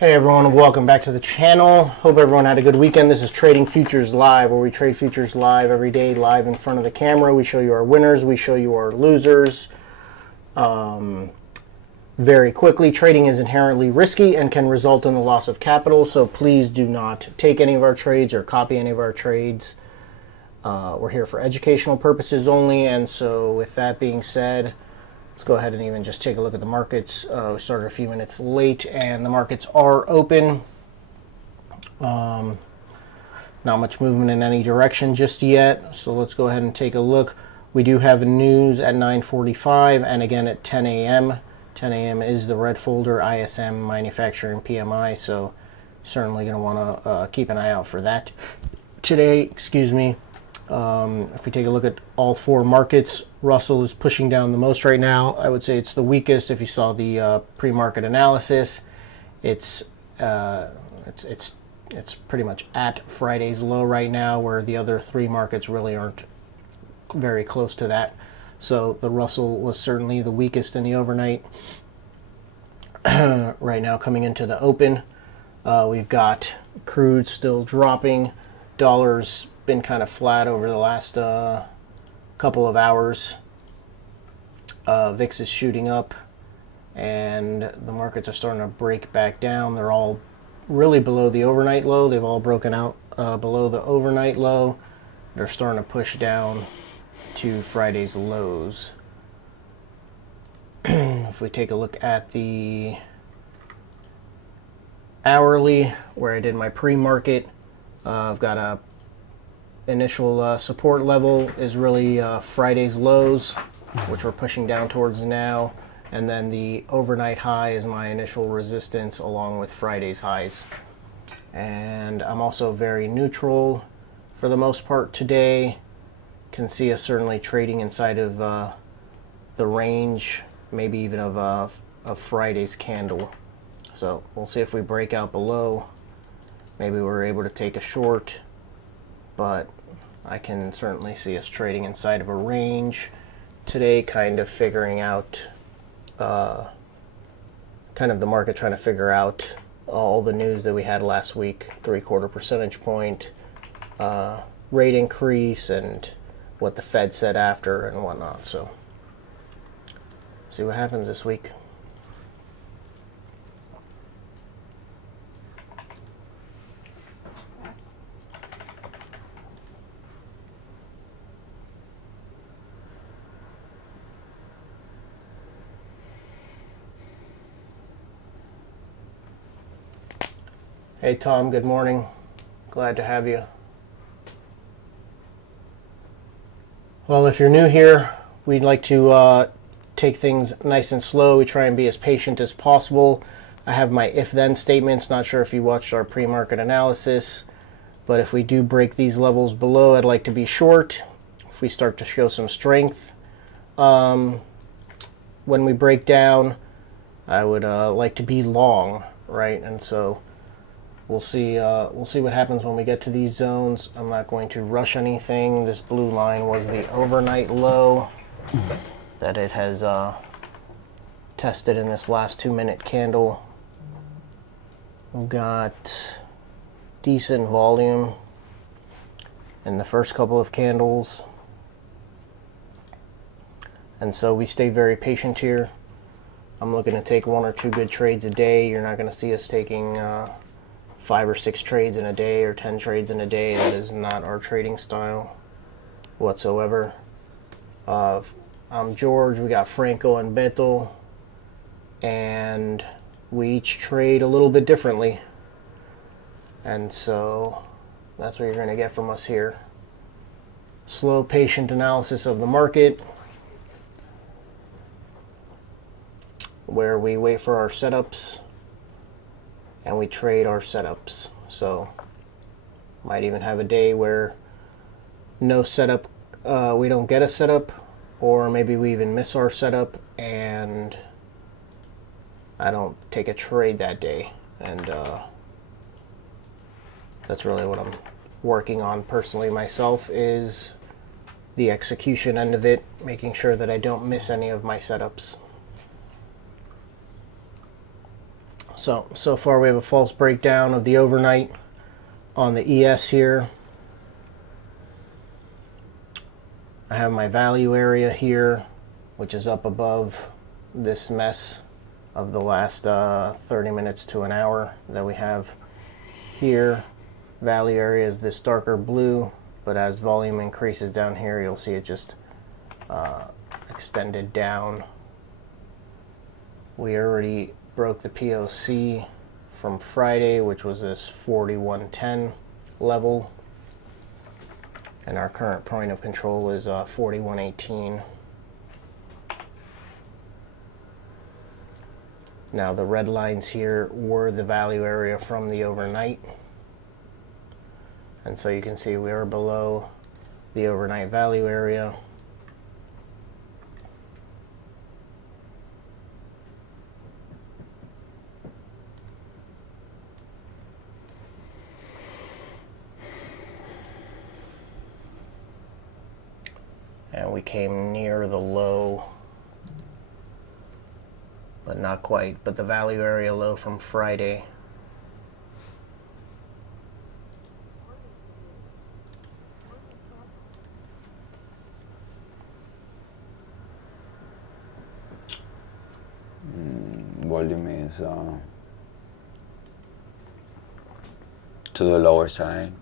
Hey everyone, welcome back to the channel. Hope everyone had a good weekend. This is Trading Futures Live, where we trade futures live every day, live in front of the camera. We show you our winners, we show you our losers. Very quickly, trading is inherently risky and can result in the loss of capital, so please do not take any of our trades or copy any of our trades. We're here for educational purposes only, and so with that being said, let's go ahead and even just take a look at the markets. We started a few minutes late, and the markets are open. Not much movement in any direction just yet, so let's go ahead and take a look. We do have news at 9:45 and again at 10 a.m. 10 a.m. is the red folder ISM manufacturing PMI, so certainly going to want to keep an eye out for that today. Excuse me. If we take a look at all four markets, Russell is pushing down the most right now. I would say it's the weakest. If you saw the pre-market analysis, it's pretty much at Friday's low right now, where the other three markets really aren't very close to that. So the Russell was certainly the weakest in the overnight. Right now, coming into the open, we've got crude still dropping. Dollar's been kind of flat over the last couple of hours. VIX is shooting up, and the markets are starting to break back down. They're all really below the overnight low. They've all broken out below the overnight low. They're starting to push down to Friday's lows. If we take a look at the hourly, where I did my pre-market, I've got a initial support level is really Friday's lows, which we're pushing down towards now, and then the overnight high is my initial resistance along with Friday's highs. And I'm also very neutral for the most part today. Can see us certainly trading inside of the range, maybe even of Friday's candle. So we'll see if we break out below. Maybe we're able to take a short, but I can certainly see us trading inside of a range today, kind of figuring out, kind of the market trying to figure out all the news that we had last week, 3/4 percentage point rate increase, and what the Fed said after and whatnot. So see what happens this week. Hey Tom, good morning. Glad to have you. Well, if you're new here, we'd like to take things nice and slow. We try and be as patient as possible. I have my if-then statements. Not sure if you watched our pre-market analysis, but if we do break these levels below, I'd like to be short. If we start to show some strength when we break down, I would like to be long, right? And so we'll see what happens when we get to these zones. I'm not going to rush anything. This blue line was the overnight low that it has tested in this last 2-minute candle. We've got decent volume in the first couple of candles, and so we stay very patient here. I'm looking to take 1 or 2 good trades a day. You're not going to see us taking 5 or 6 trades in a day or 10 trades in a day. That is not our trading style whatsoever. I'm George. We got Franco and Beto, and we each trade a little bit differently, and so that's what you're going to get from us here. Slow, patient analysis of the market, where we wait for our setups and we trade our setups. So might even have a day where no setup, we don't get a setup, or maybe we even miss our setup and I don't take a trade that day. And that's really what I'm working on personally myself, is the execution end of it, making sure that I don't miss any of my setups. So far we have a false breakdown of the overnight on the ES here. I have my value area here, which is up above this mess of the last 30 minutes to an hour that we have here. Value area is this darker blue, but as volume increases down here, you'll see it just extended down. We already broke the POC from Friday, which was this 4110 level. And our current point of control is 4118. Now the red lines here were the value area from the overnight. And so you can see we are below the overnight value area. And we came near the low, but not quite, but the value area low from Friday. Volume is to the lower side.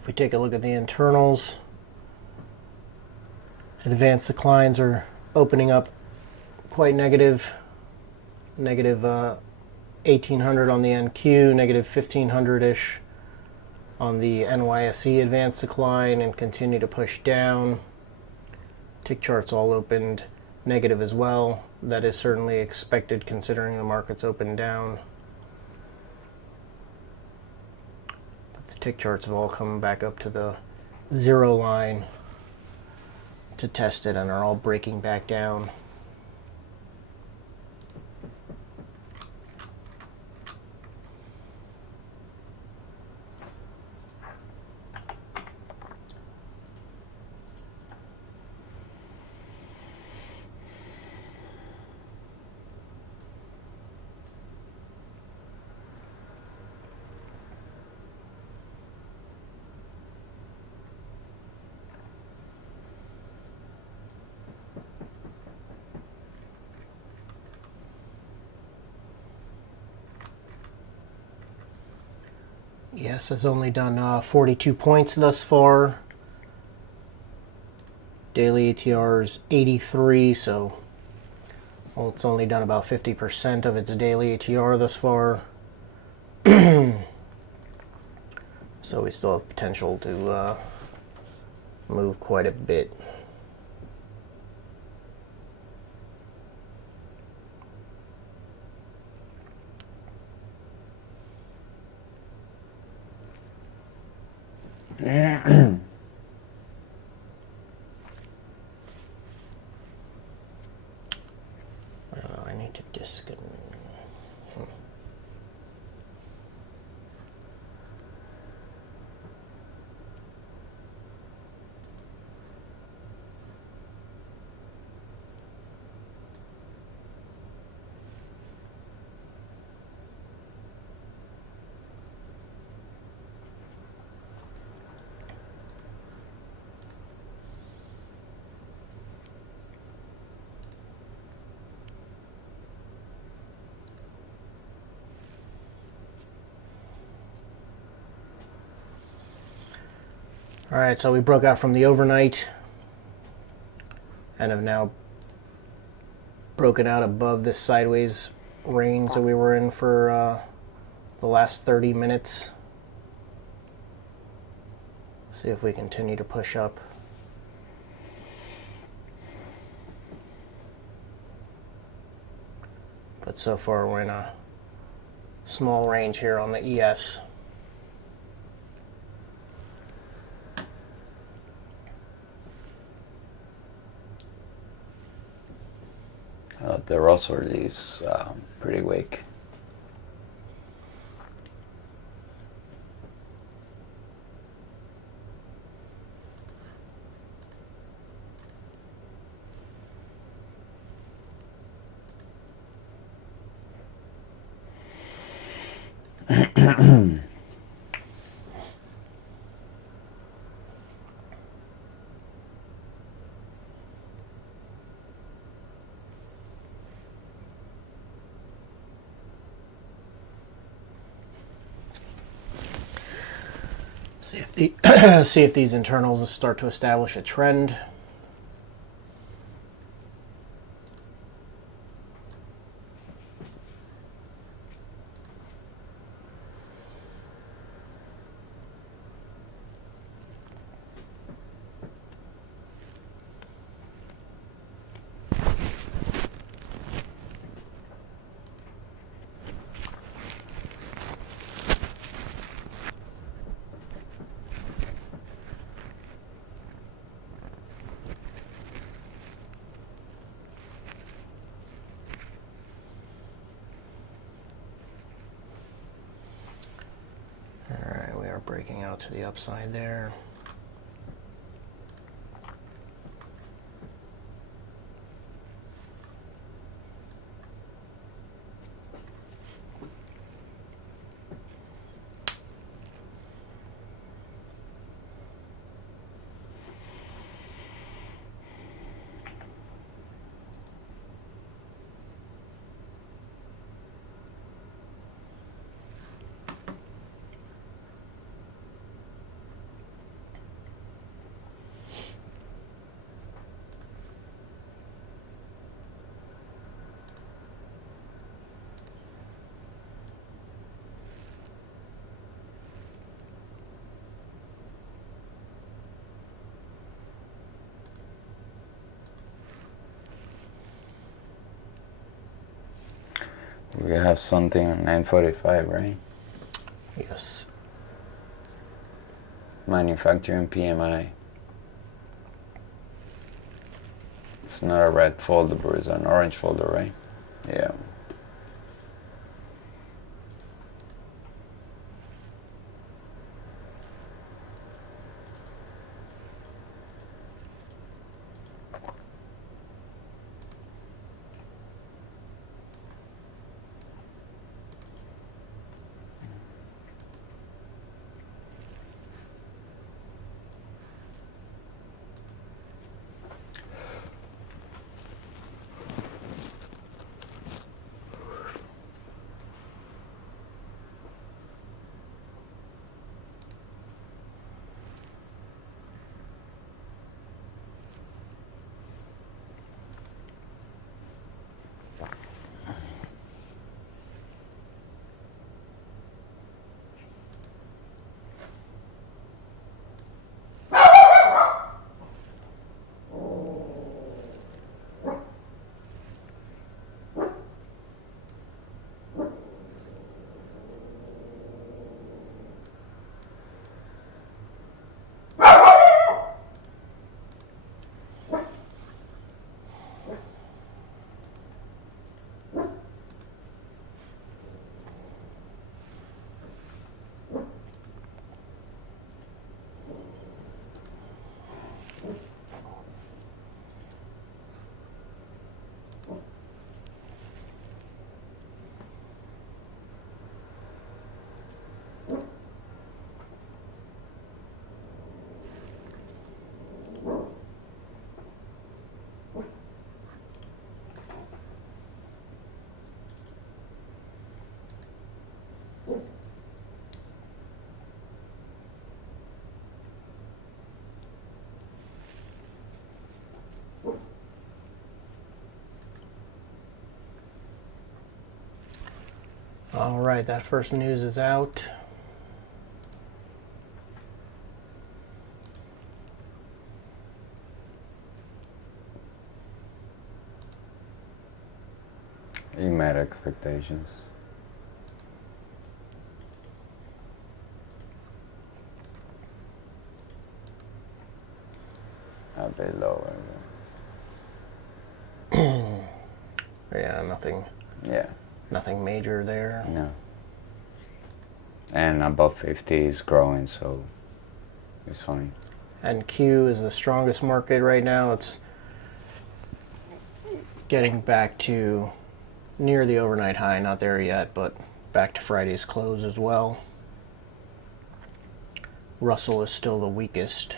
If we take a look at the internals, advanced declines are opening up quite negative. Negative 1800 on the NQ, negative 1500-ish on the NYSE advanced decline, and continue to push down. Tick charts all opened negative as well. That is certainly expected considering the market's opened down. Tick charts have all come back up to the zero line to test it and are all breaking back down. Yes, has only done 42 points thus far. Daily ATR is 83, so well, it's only done about 50% of its daily ATR thus far. So we still have potential to move quite a bit. I need to disconnect. All right, so we broke out from the overnight and have now broken out above this sideways range that we were in for the last 30 minutes. See if we continue to push up. But so far we're in a small range here on the ES. The Russell is pretty weak. See if the see if these internals start to establish a trend. Alright, we are breaking out to the upside there. We have something on 945, right? Yes. Manufacturing PMI. It's not a red folder, but it's an orange folder, right? Yeah. All right, that first news is out. You met expectations. A bit lower. Yeah, nothing Yeah. nothing major there. No. And above 50 is growing, so it's fine. And Q is the strongest market right now. It's getting back to near the overnight high, not there yet, but back to Friday's close as well. Russell is still the weakest.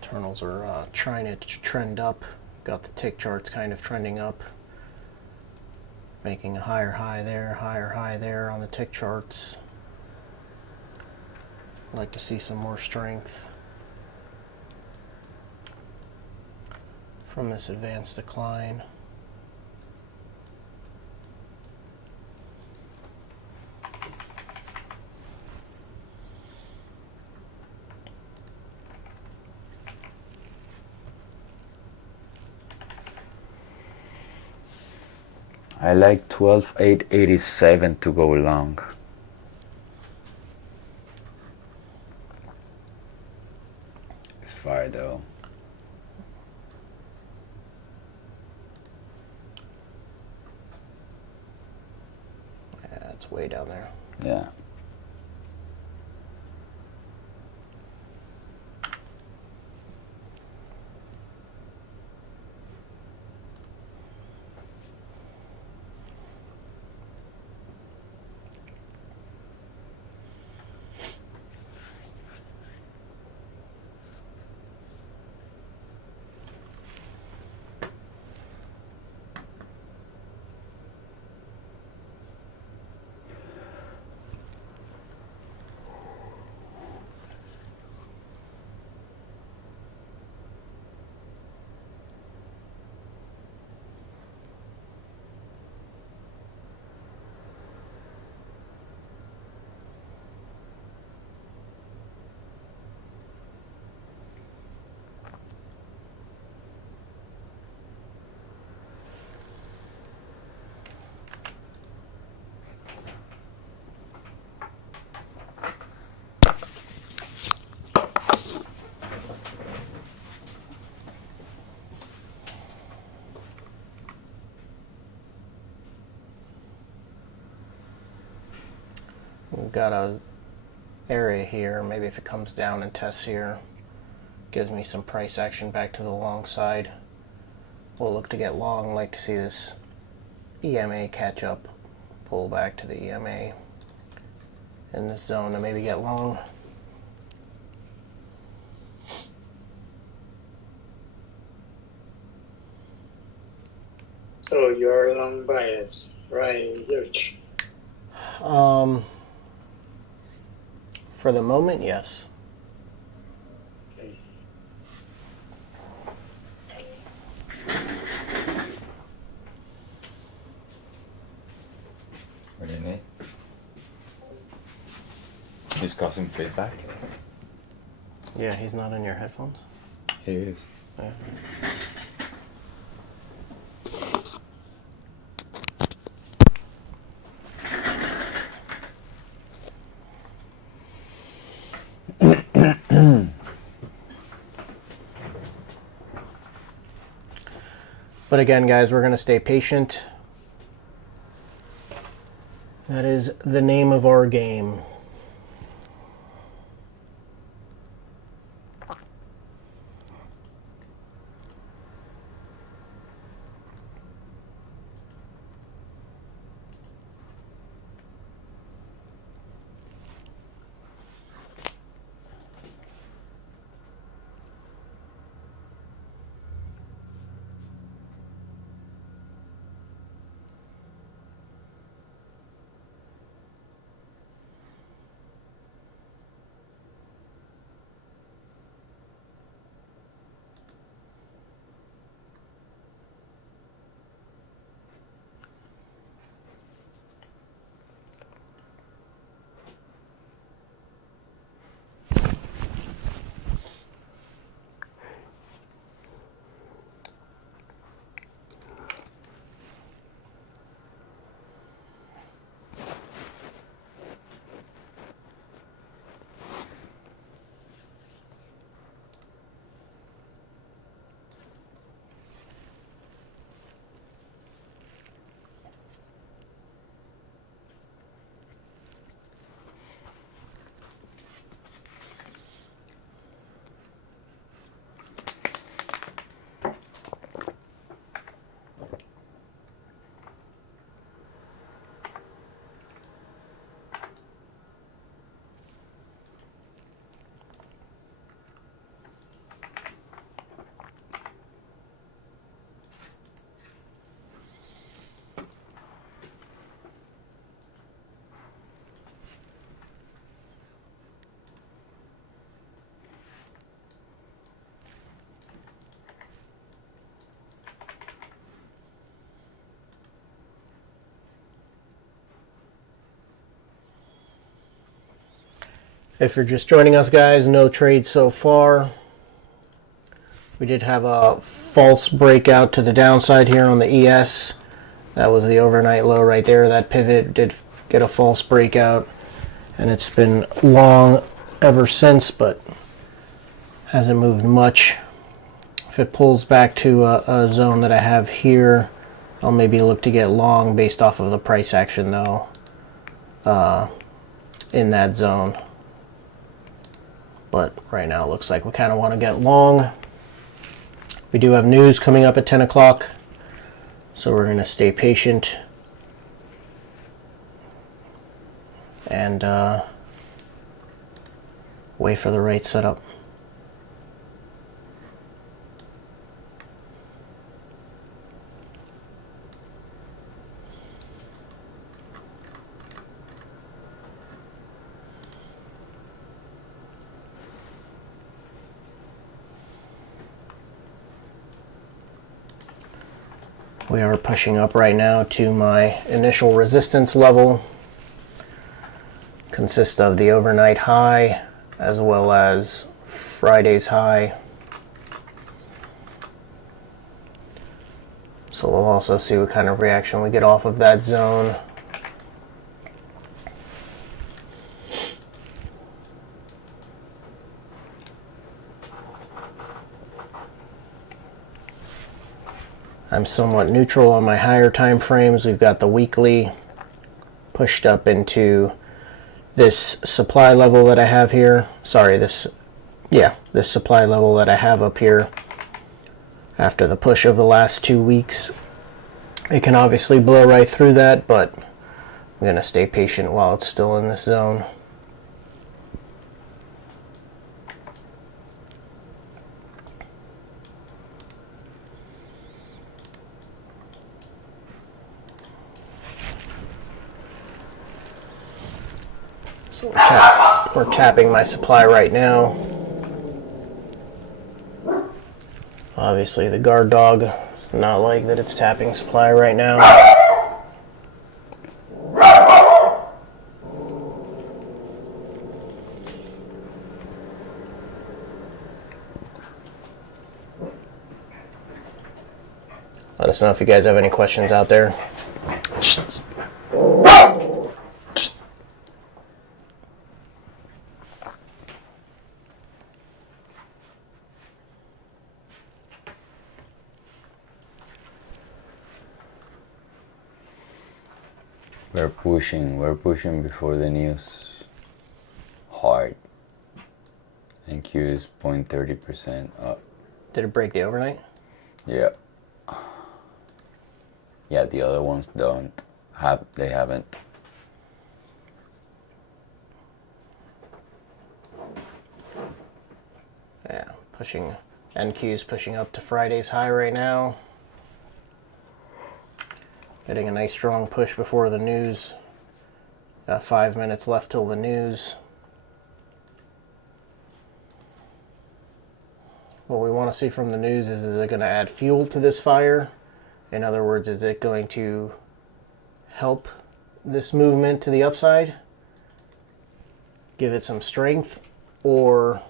Internals are trying to trend up. Got the tick charts kind of trending up, making a higher high there on the tick charts. I'd like to see some more strength from this advanced decline. I like 12,887 to go long. It's fire though. Yeah, it's way down there. Yeah. We've got a area here. Maybe if it comes down and tests here, gives me some price action back to the long side. We'll look to get long. Like to see this EMA catch up, pull back to the EMA in this zone to maybe get long. So you're long bias, right, George? For the moment, yes. Okay. What do you need? He's causing feedback. Yeah, he's not in your headphones. He is. Yeah. But again, guys, we're going to stay patient. That is the name of our game. If you're just joining us, guys, no trade so far. We did have a false breakout to the downside here on the ES. That was the overnight low right there. That pivot did get a false breakout, and it's been long ever since, but hasn't moved much. If it pulls back to a zone that I have here, I'll maybe look to get long based off of the price action, though, in that zone. But right now it looks like we kind of want to get long. We do have news coming up at 10 o'clock, so we're going to stay patient and wait for the right setup. We are pushing up right now to my initial resistance level. Consists of the overnight high as well as Friday's high. So we'll also see what kind of reaction we get off of that zone. I'm somewhat neutral on my higher time frames. We've got the weekly pushed up into this supply level that I have here. Sorry, this supply level that I have up here after the push of the last 2 weeks. It can obviously blow right through that, but I'm going to stay patient while it's still in this zone. So we're tapping my supply right now. Obviously the guard dog does not like that it's tapping supply right now. Let us know if you guys have any questions out there. We're pushing before the news hard. And Q is 0.30% up. Did it break the overnight? Yeah. Yeah, the other ones they haven't. Yeah, pushing, NQ is pushing up to Friday's high right now. Getting a nice strong push before the news. Got 5 minutes left till the news. What we want to see from the news is it going to add fuel to this fire? In other words, is it going to help this movement to the upside? Give it some strength? Or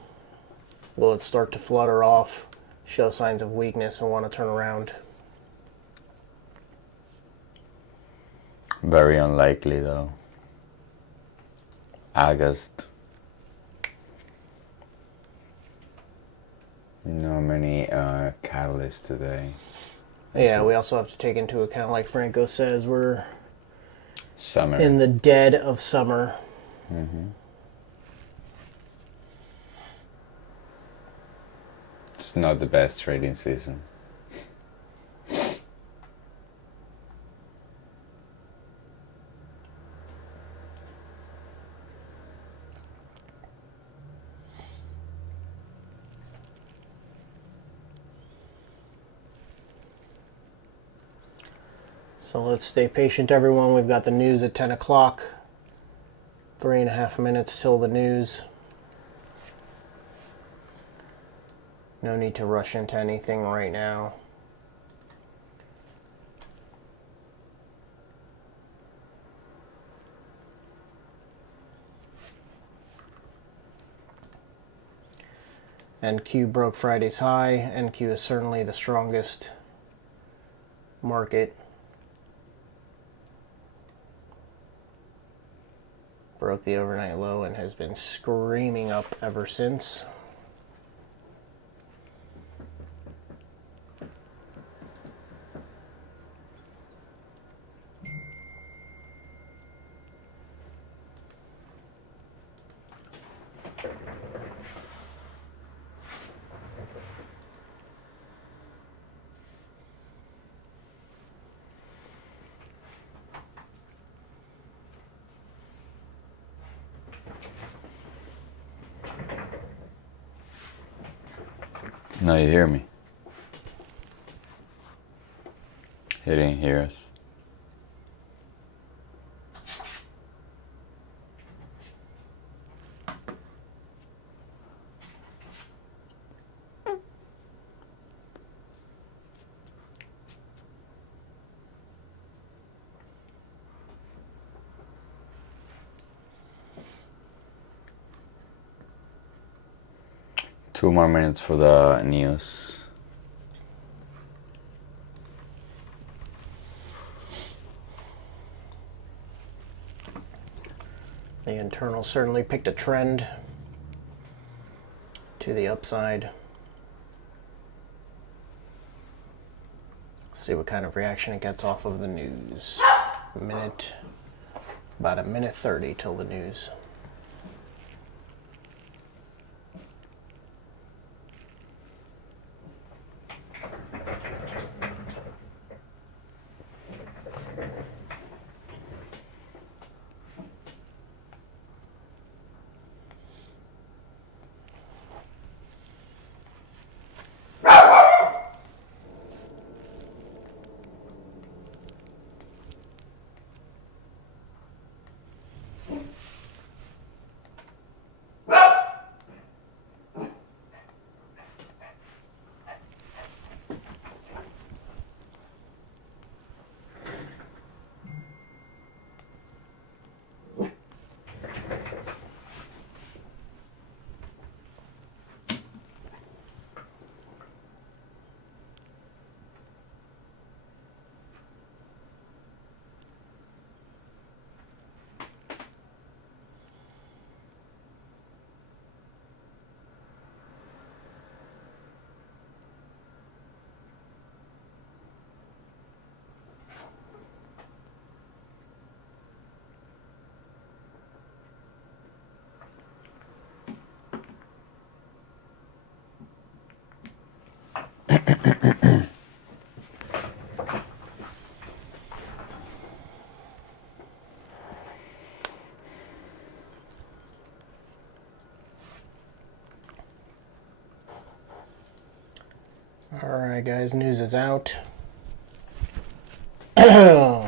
will it start to flutter off, show signs of weakness, and want to turn around? Very unlikely though. August. No many catalysts today. Yeah, we also have to take into account, like Franco says, we're Summer. in the dead of summer. Mm-hmm. It's not the best trading season. So let's stay patient, everyone. We've got the news at 10 o'clock. 3.5 minutes till the news. No need to rush into anything right now. NQ broke Friday's high. NQ is certainly the strongest market. Broke the overnight low and has been screaming up ever since. No, you hear me. He didn't hear us. Two more minutes for the news. The internal certainly picked a trend to the upside. See what kind of reaction it gets off of the news. About a minute 30 till the news. Alright guys, news is out. No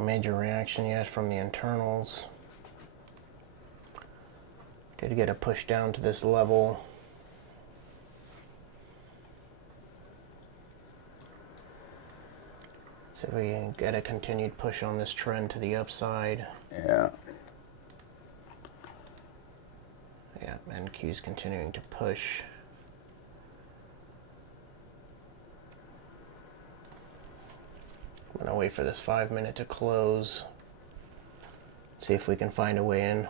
major reaction yet from the internals. Did get a push down to this level. So if we can get a continued push on this trend to the upside. Yeah. Yeah, NQ's continuing to push. I'm gonna wait for this 5 minute to close. See if we can find a way in.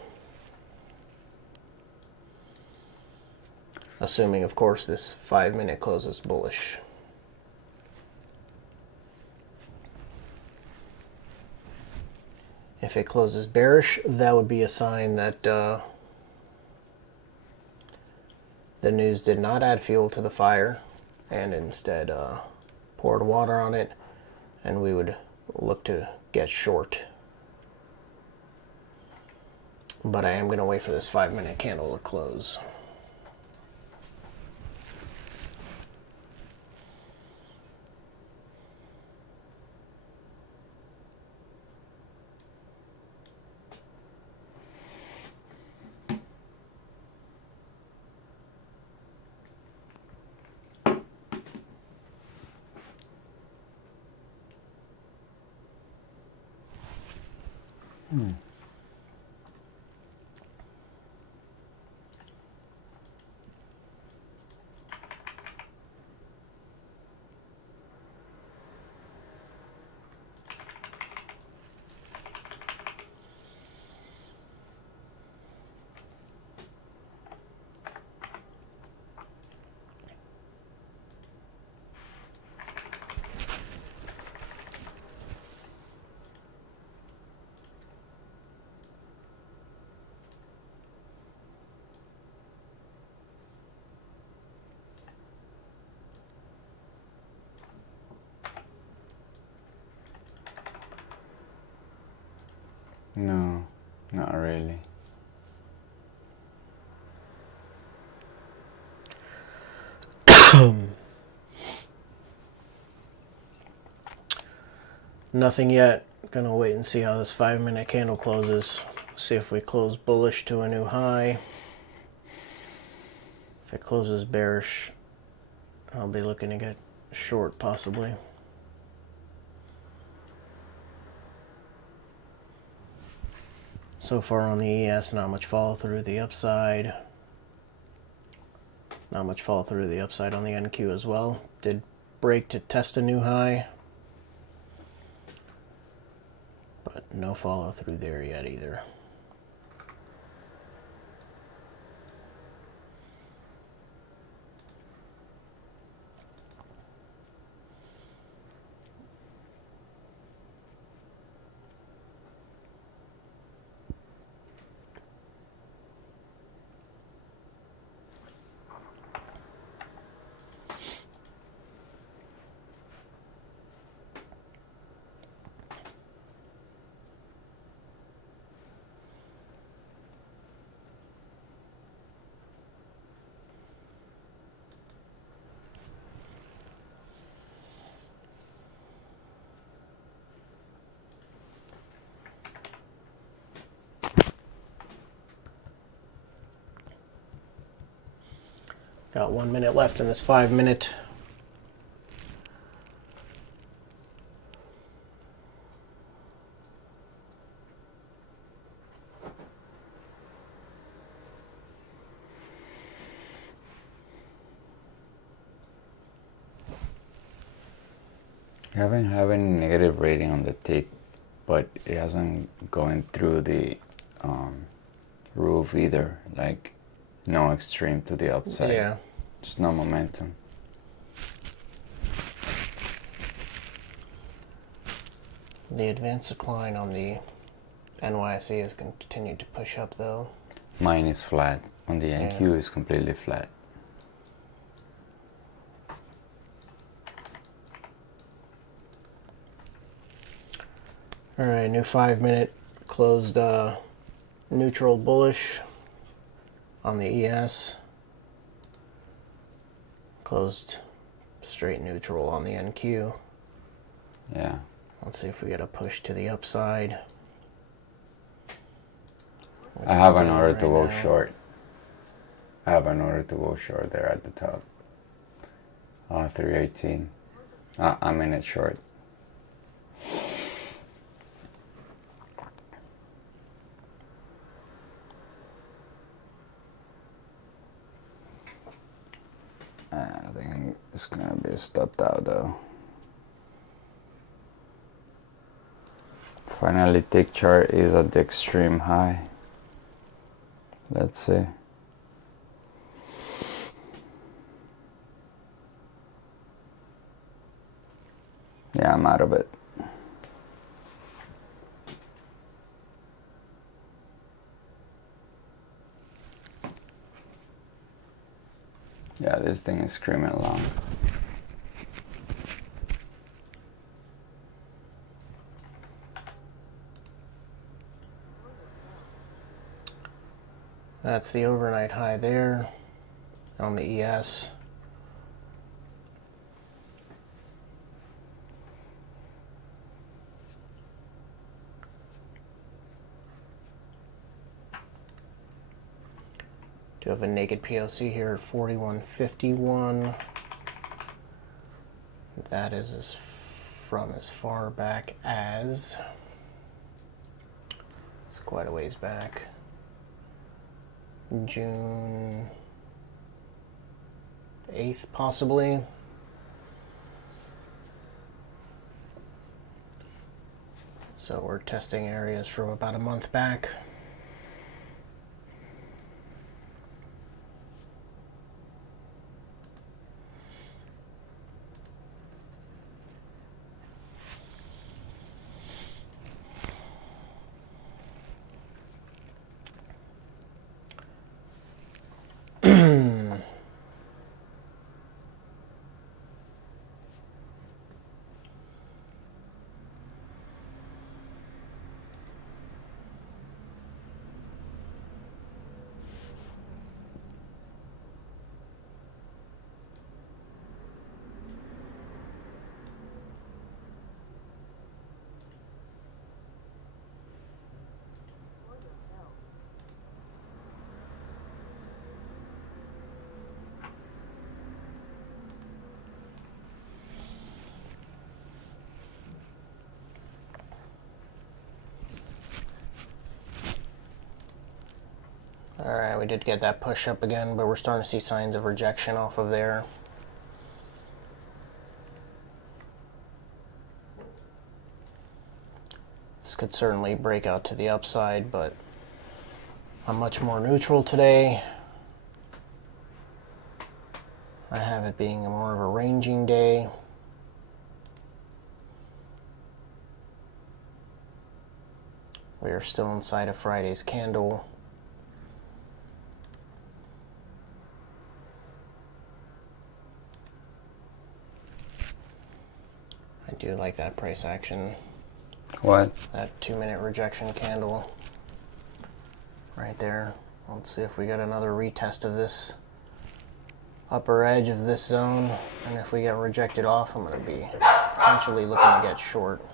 Assuming, of course, this 5 minute closes bullish. If it closes bearish, that would be a sign that the news did not add fuel to the fire and instead poured water on it, and we would look to get short. But I am going to wait for this 5 minute candle to close. No, not really. Nothing yet. Gonna wait and see how this 5-minute candle closes. See if we close bullish to a new high. If it closes bearish, I'll be looking to get short possibly. So far on the ES, not much follow through the upside. Not much follow through the upside on the NQ as well. Did break to test a new high, but no follow through there yet either. Got 1 minute left in this 5-minute. Haven't have any negative rating on the tick, but it hasn't going through the roof either. Like no extreme to the upside. Yeah. Just no momentum. The advanced decline on the NYSE has continued to push up though. Mine is flat. On the NQ is completely flat. All right, new 5-minute closed neutral bullish on the ES. Closed straight neutral on the NQ. Yeah. Let's see if we get a push to the upside. I have an order to go short. I have an order to go short there at the top. 318. I'm in it short. I think it's gonna be stopped out though. Finally, tick chart is at the extreme high. Let's see. Yeah, I'm out of it. Yeah, this thing is screaming along. That's the overnight high there on the ES. Do have a naked POC here at 41.51. That is from as far back as It's quite a ways back. June 8th, possibly. So we're testing areas from about a month back. Alright, we did get that push up again, but we're starting to see signs of rejection off of there. This could certainly break out to the upside, but I'm much more neutral today. I have it being more of a ranging day. We are still inside of Friday's candle. I do like that price action. What? That 2-minute rejection candle right there. Let's see if we get another retest of this upper edge of this zone. And if we get rejected off, I'm going to be potentially looking to get short.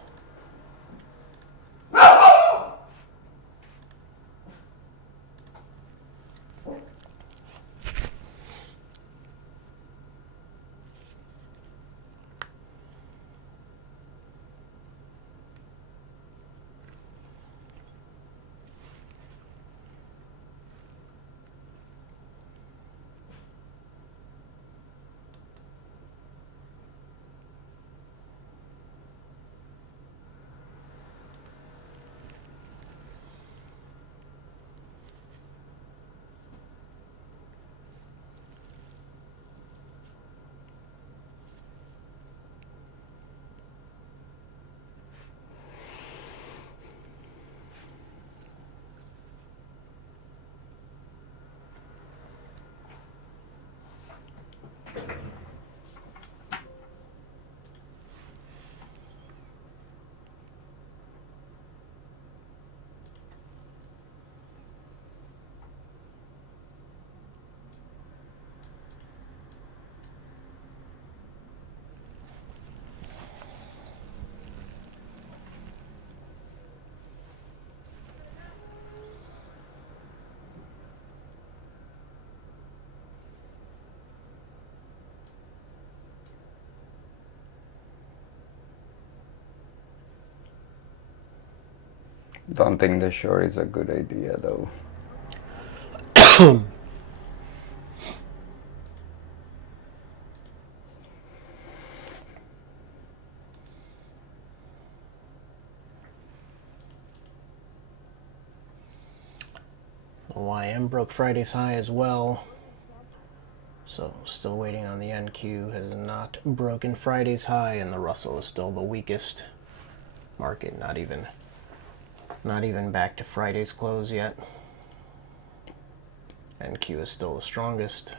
Don't think the short is a good idea though. The YM broke Friday's high as well. So still waiting on the NQ. Has not broken Friday's high, and the Russell is still the weakest market. Not even back to Friday's close yet. NQ is still the strongest.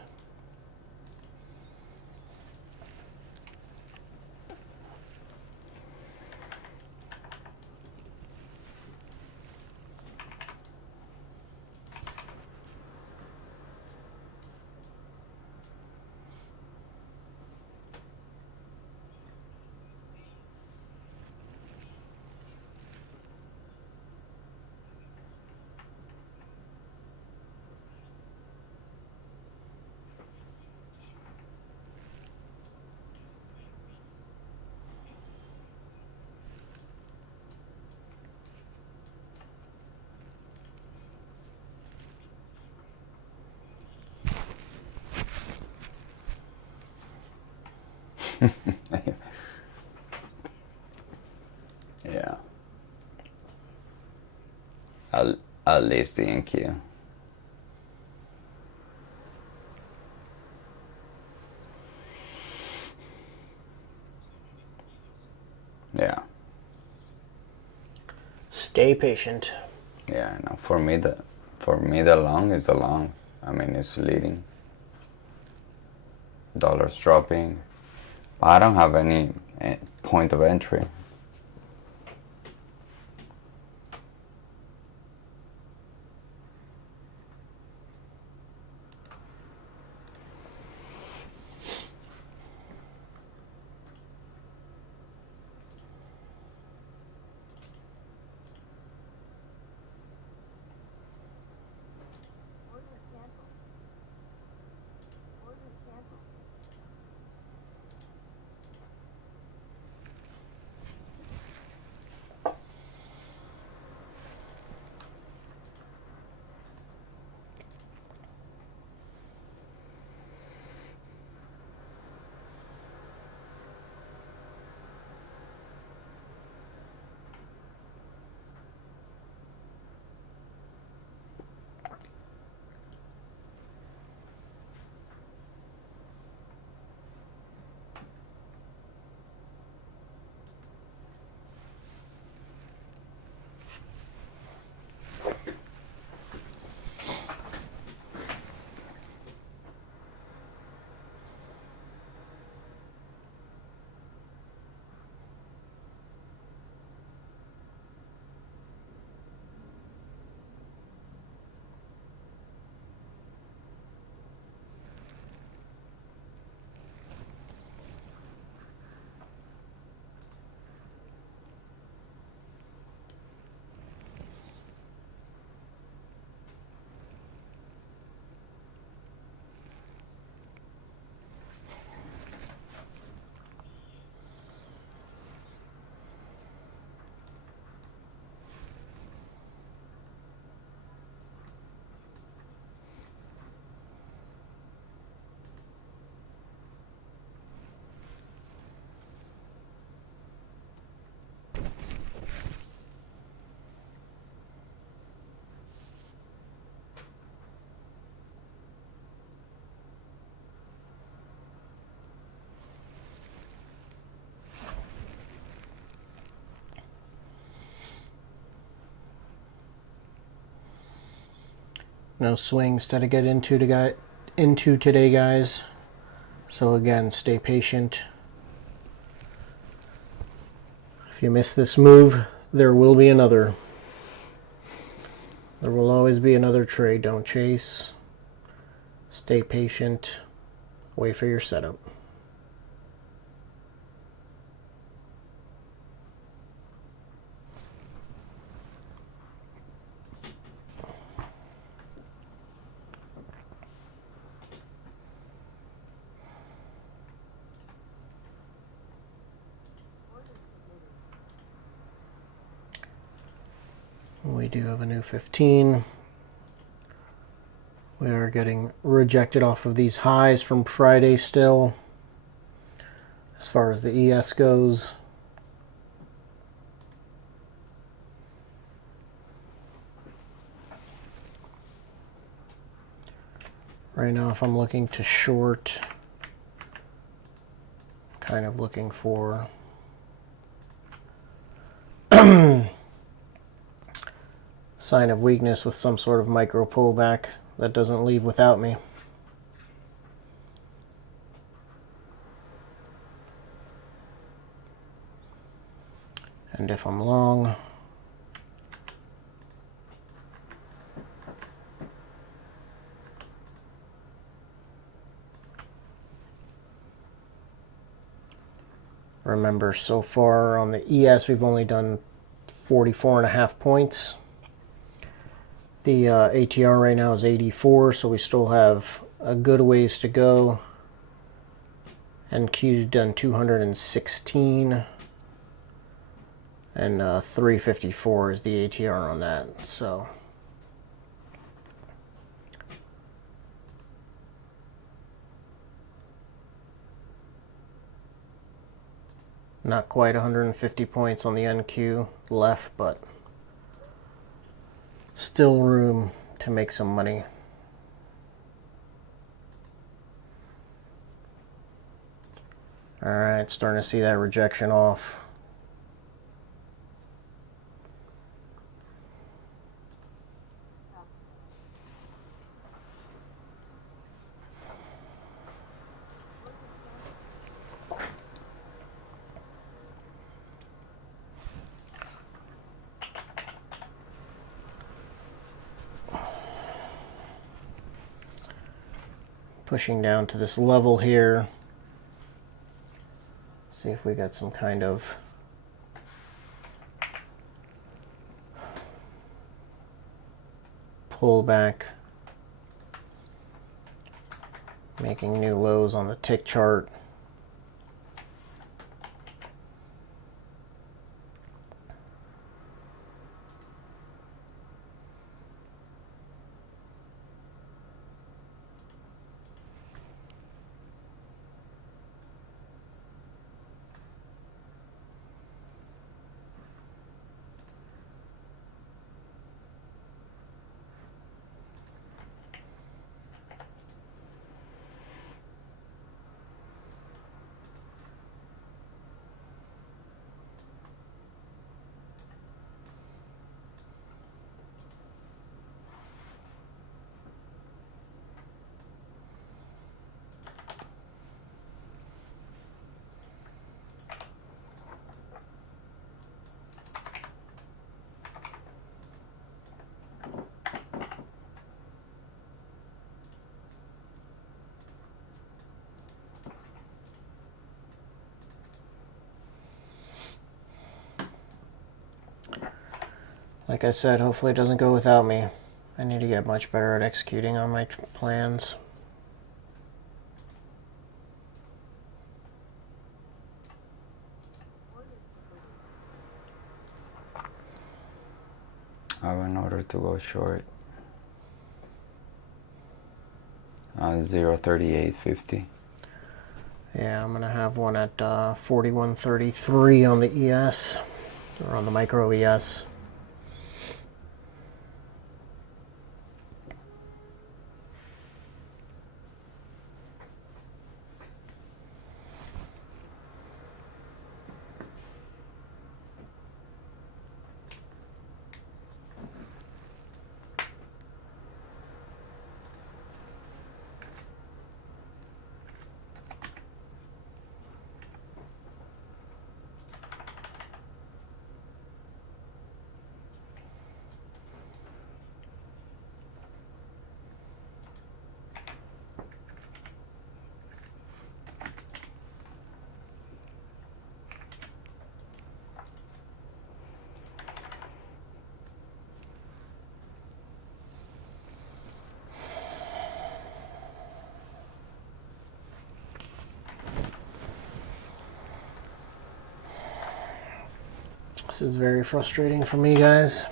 Yeah. At least the NQ. Yeah. Stay patient. Yeah, no, for me the long is the long. I mean, it's leading. Dollar's dropping. I don't have any point of entry. No swings to get into today, guys. So again, stay patient. If you miss this move, there will be another. There will always be another trade. Don't chase. Stay patient. Wait for your setup. We do have a new 15. We are getting rejected off of these highs from Friday still, as far as the ES goes. Right now, if I'm looking to short, kind of looking for sign of weakness with some sort of micro pullback that doesn't leave without me. And if I'm long, remember so far on the ES we've only done 44.5 points. The ATR right now is 84, so we still have a good ways to go. And Q's done 216, and 354 is the ATR on that. So Not quite 150 points on the NQ left, but still room to make some money. Alright, starting to see that rejection off. Pushing down to this level here. See if we got some kind of pullback. Making new lows on the tick chart. Like I said, hopefully it doesn't go without me. I need to get much better at executing on my plans. I have an order to go short. 0.3850. Yeah, I'm gonna have one at 41.33 on the ES, or on the micro ES. This is very frustrating for me, guys.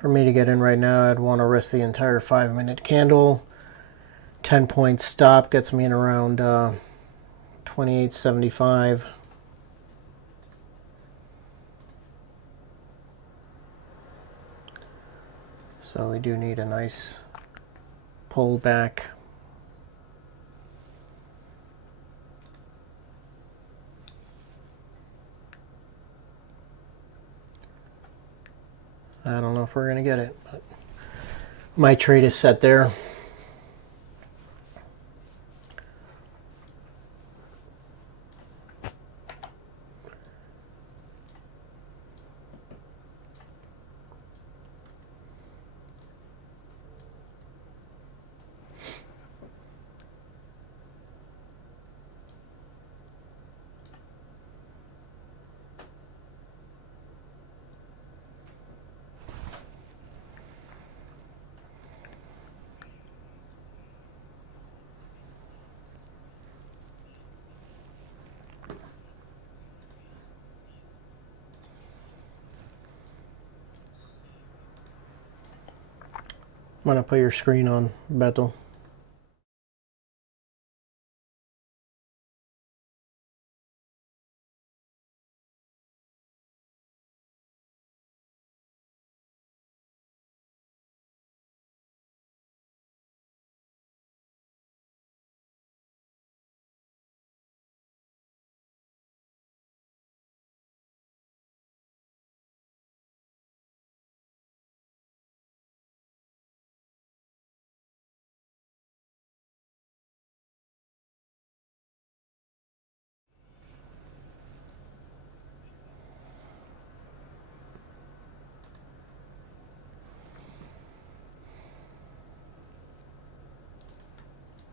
For me to get in right now, I'd want to risk the entire 5-minute candle. 10-point stop gets me in around 28.75. So we do need a nice pullback. I don't know if we're going to get it, but my trade is set there. I'm gonna put your screen on, Beto.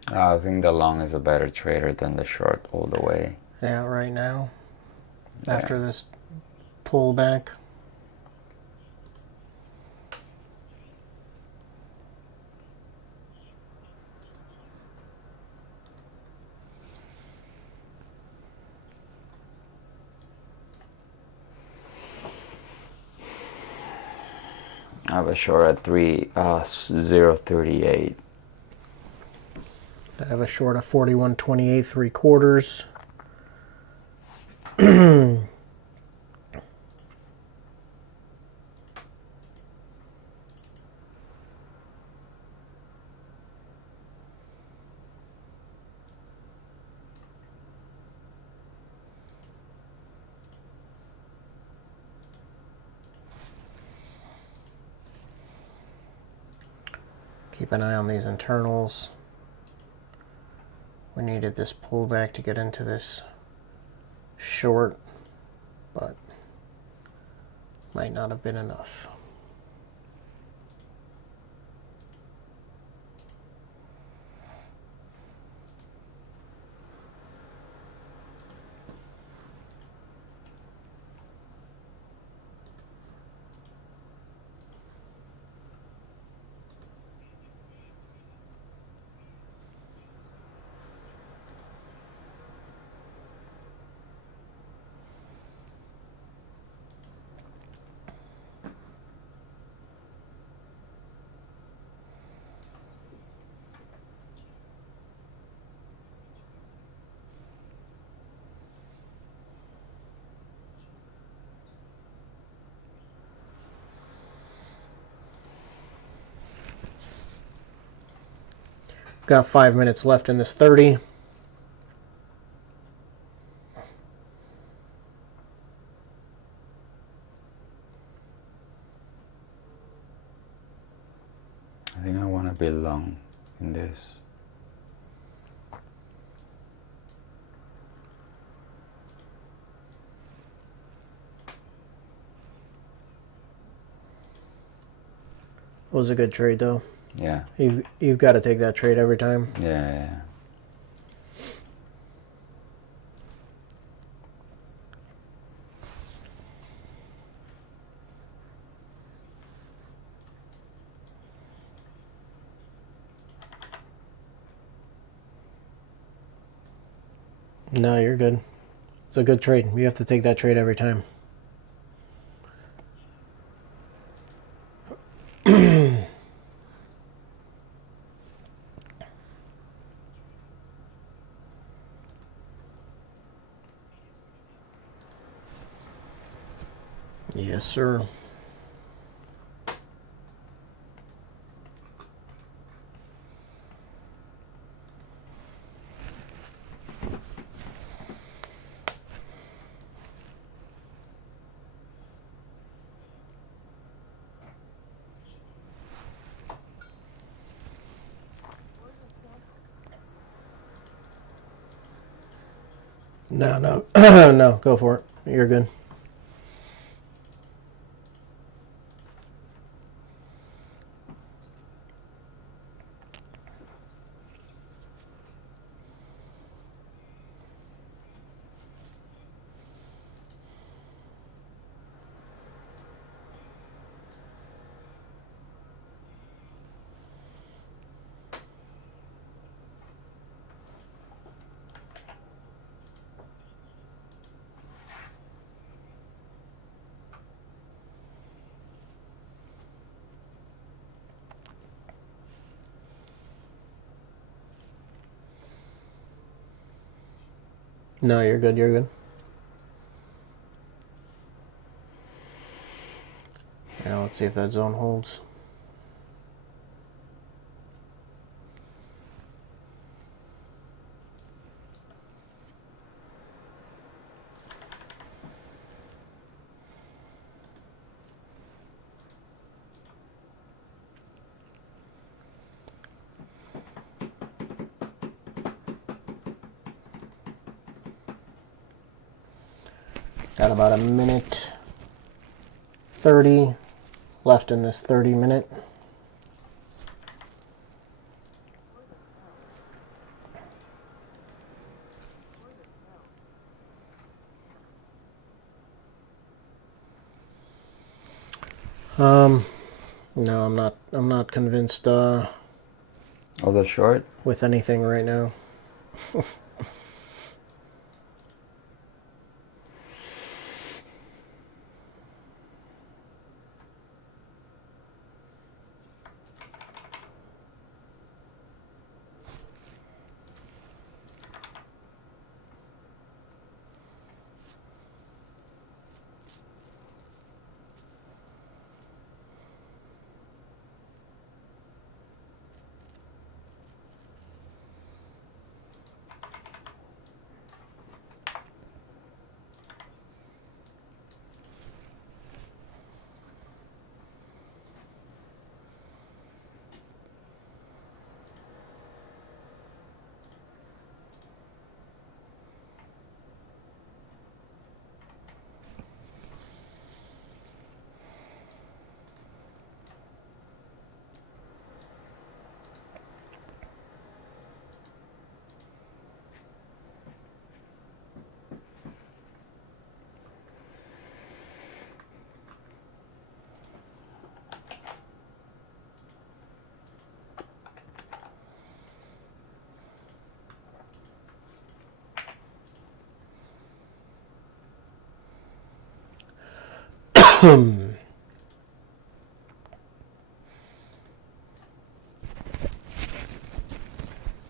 I think the long is a better trader than the short all the way. Yeah, right now. Yeah. After this pullback. I have a short at 0.38. I have a short of 41.28 3/4. Keep an eye on these internals. We needed this pullback to get into this short, but might not have been enough. Got 5 minutes left in this 30. I think I want to be long in this. It was a good trade though. Yeah. You've got to take that trade every time. Yeah. No, you're good. It's a good trade. You have to take that trade every time. Yes, sir. No, no, no. Go for it. You're good. No, you're good. You're good. Now let's see if that zone holds. Got about a minute 30 left in this 30-minute. No, I'm not convinced Oh, the short? with anything right now.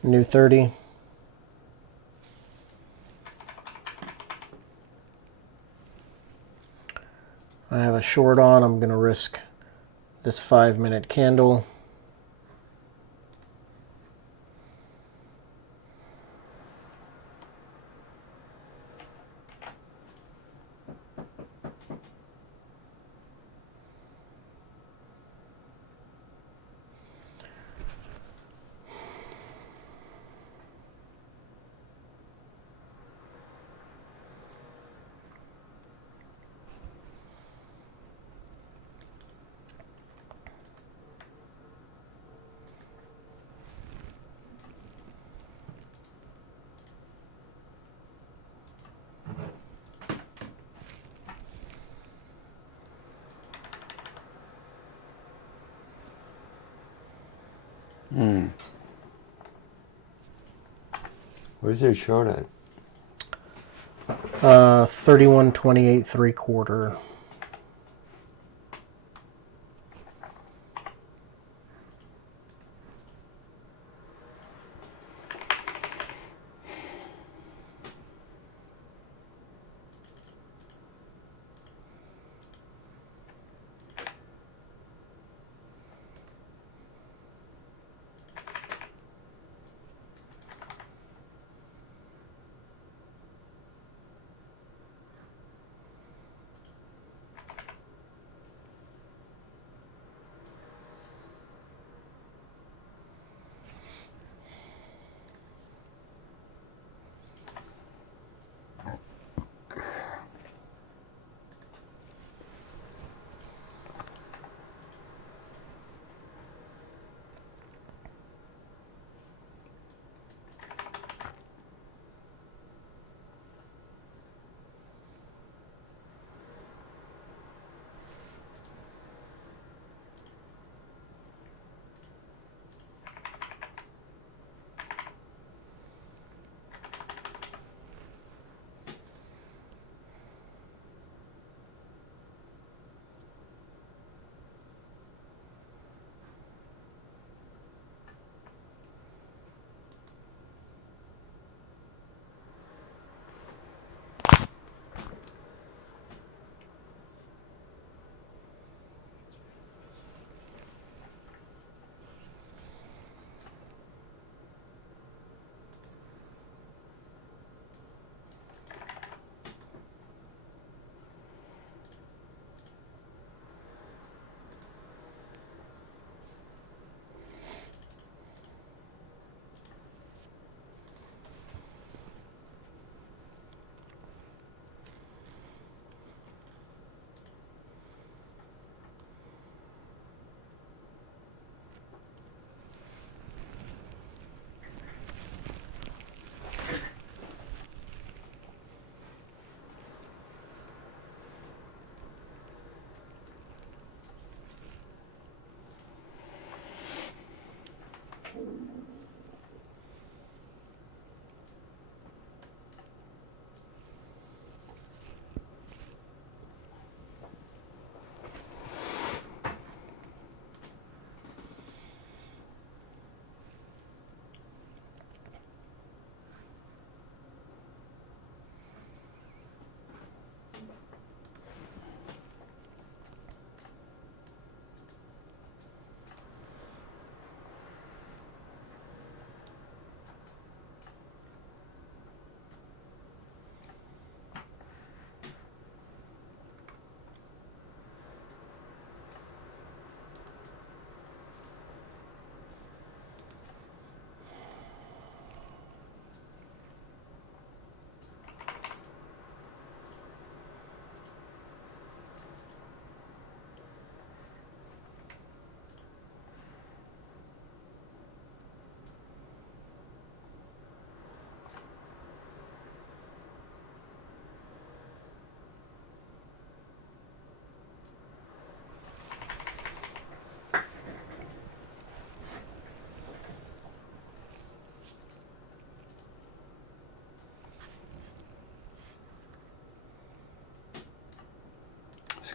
New 30. I have a short on. I'm going to risk this 5-minute candle. Where's your short at? 31.28 3/4.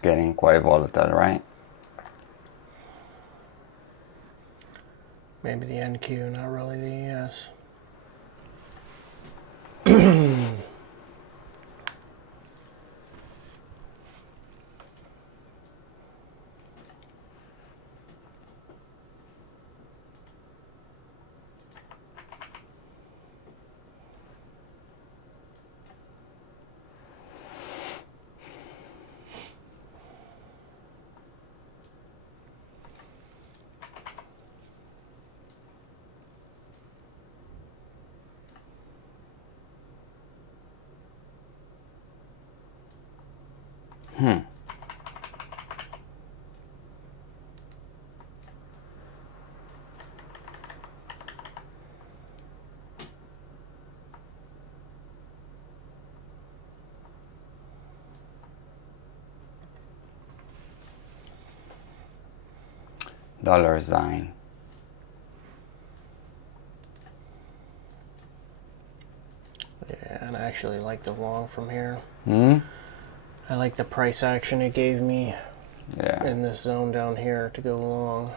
getting quite volatile, right? Maybe the NQ, not really the ES. Dollar is dying. Yeah, and I actually like the long from here. Hmm? I like the price action it gave me Yeah. in this zone down here to go long.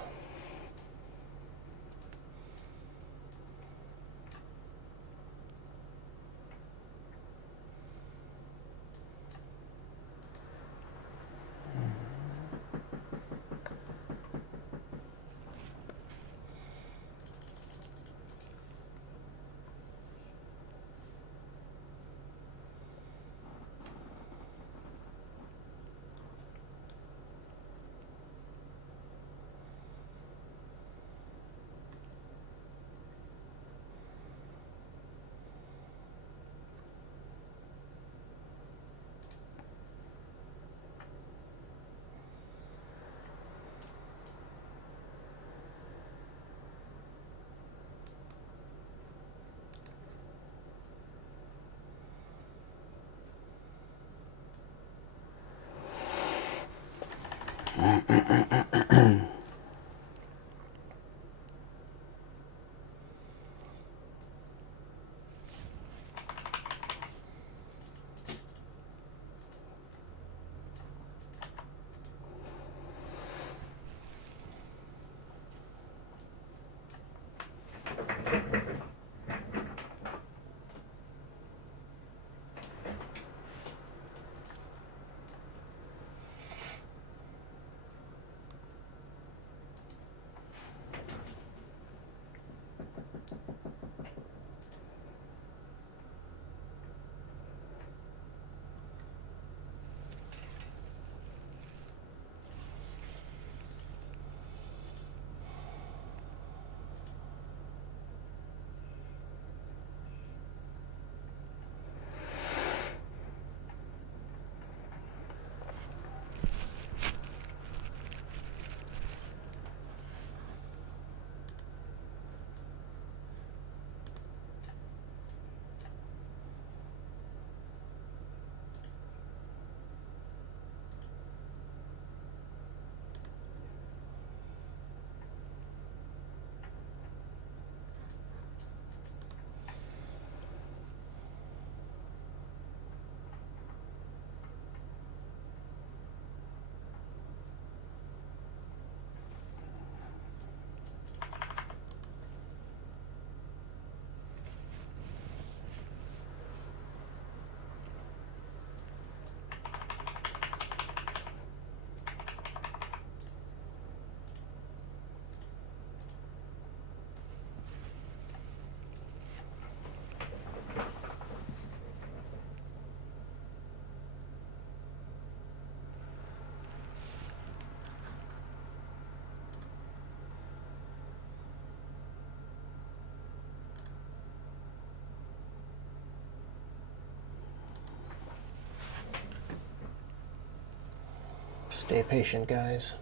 Stay patient, guys.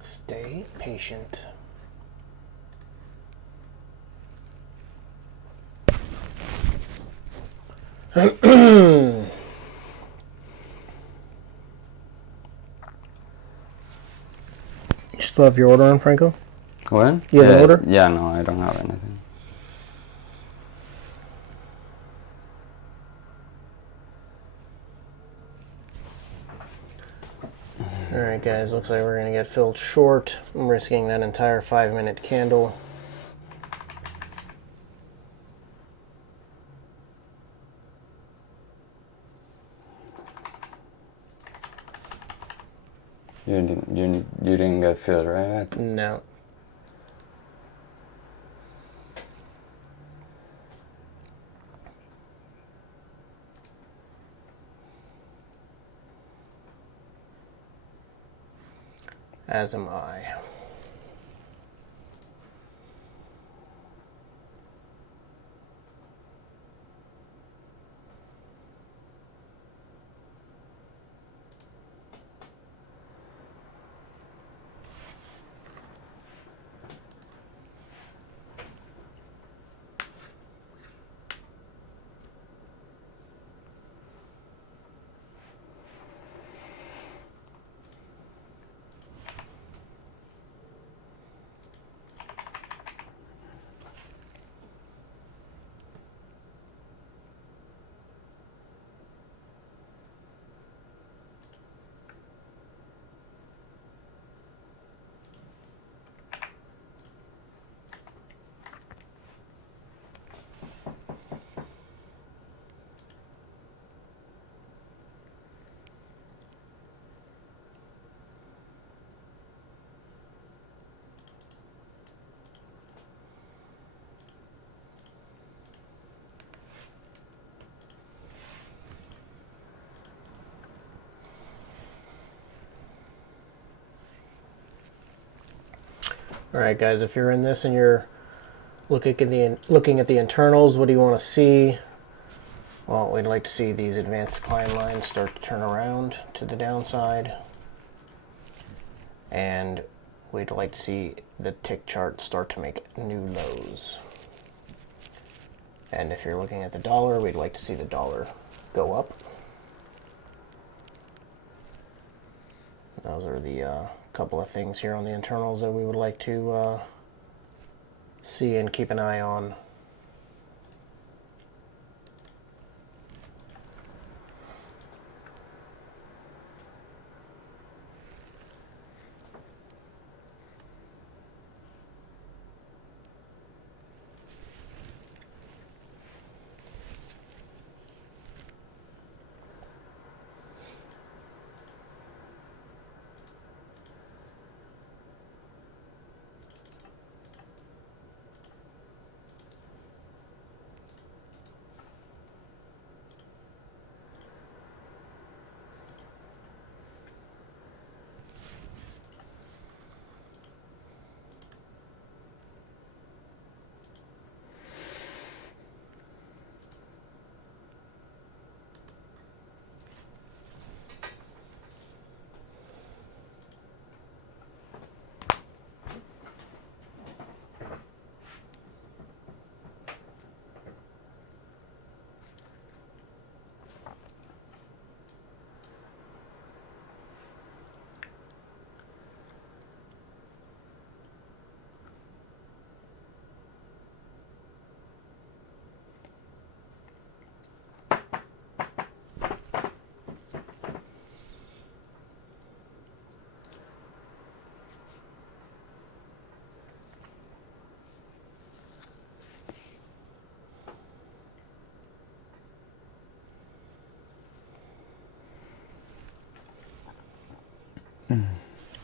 Stay patient. You still have your order on, Franco? What? You have an order? Yeah, no, I don't have anything. Alright guys, looks like we're going to get filled short. I'm risking that entire 5-minute candle. You didn't get filled, right? No. As am I. Alright guys, if you're in this and you're looking at the internals, what do you want to see? Well, we'd like to see these advanced decline lines start to turn around to the downside. And we'd like to see the tick chart start to make new lows. And if you're looking at the dollar, we'd like to see the dollar go up. Those are the couple of things here on the internals that we would like to see and keep an eye on.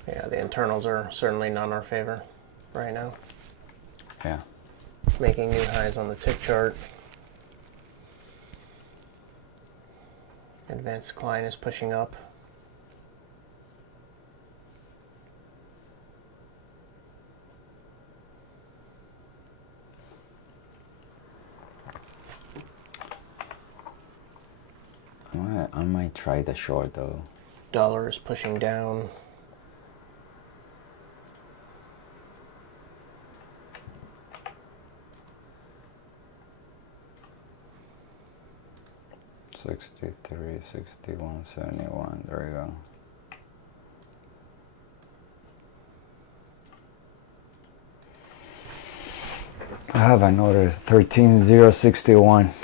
Yeah, the internals are certainly not in our favor right now. Yeah. Making new highs on the tick chart. Advanced decline is pushing up. I might try the short though. Dollar is pushing down. $63, $61, $71. There we go. I have another 13,061.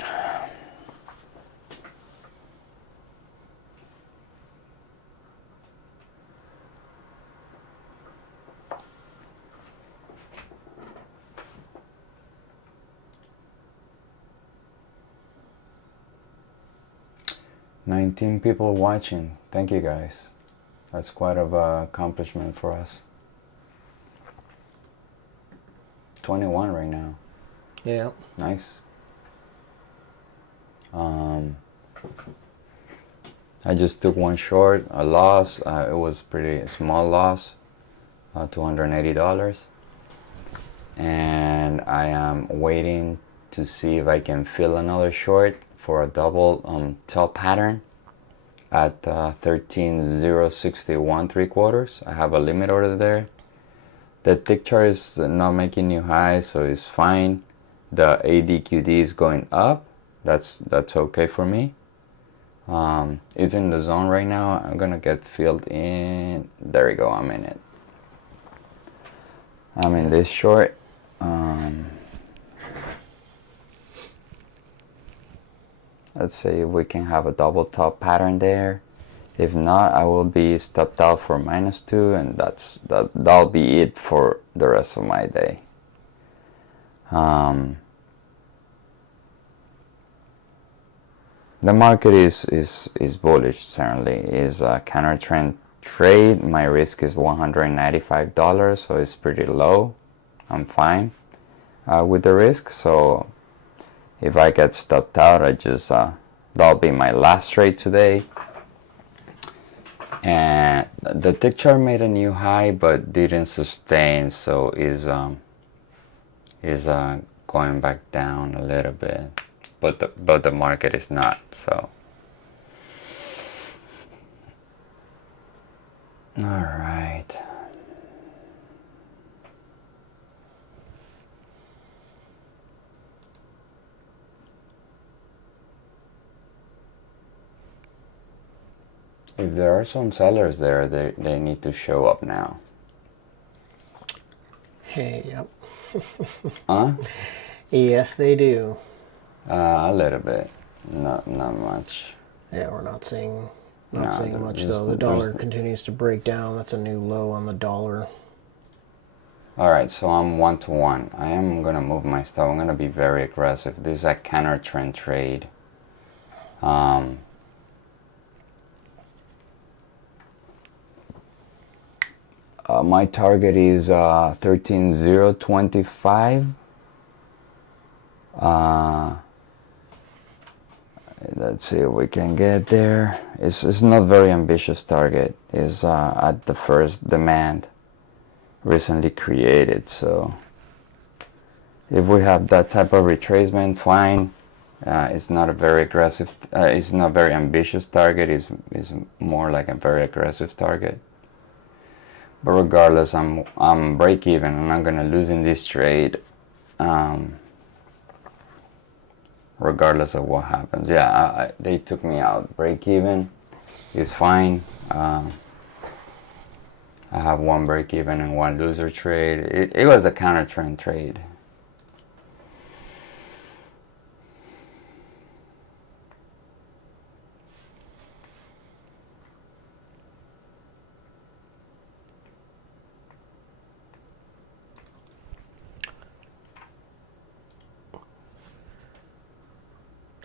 19 people watching. Thank you guys. That's quite of an accomplishment for us. 21 right now. Yeah. Nice. I just took one short, a loss. It was pretty small loss, $280. And I am waiting to see if I can fill another short for a double top pattern at 13,061 3/4. I have a limit order there. The tick chart is not making new highs, so it's fine. The ADQD is going up. That's okay for me. It's in the zone right now. I'm gonna get filled in. There we go. I'm in it. I'm in this short. Let's see if we can have a double top pattern there. If not, I will be stopped out for -2, and that'll be it for the rest of my day. The market is bullish, certainly. Is a counter trend trade. My risk is $195, so it's pretty low. I'm fine with the risk. So if I get stopped out, that'll be my last trade today. And the tick chart made a new high but didn't sustain, so is going back down a little bit, but the market is not. So all right. If there are some sellers there, they need to show up now. Hey, yep. Huh? Yes, they do. A little bit, not much. Yeah, we're not seeing No, much though. The dollar continues to break down. That's a new low on the dollar. All right, so I'm 1-to-1. I am gonna move my stuff. I'm gonna be very aggressive. This is a counter trend trade. My target is 13,025. Let's see if we can get there. It's not very ambitious target. It's at the first demand recently created. So if we have that type of retracement, fine. It's not a very aggressive. It's not very ambitious target. It's more like a very aggressive target. But regardless, I'm break even. I'm not gonna lose in this trade, regardless of what happens. Yeah, they took me out. Break even is fine. I have one break even and one loser trade. It was a counter trend trade.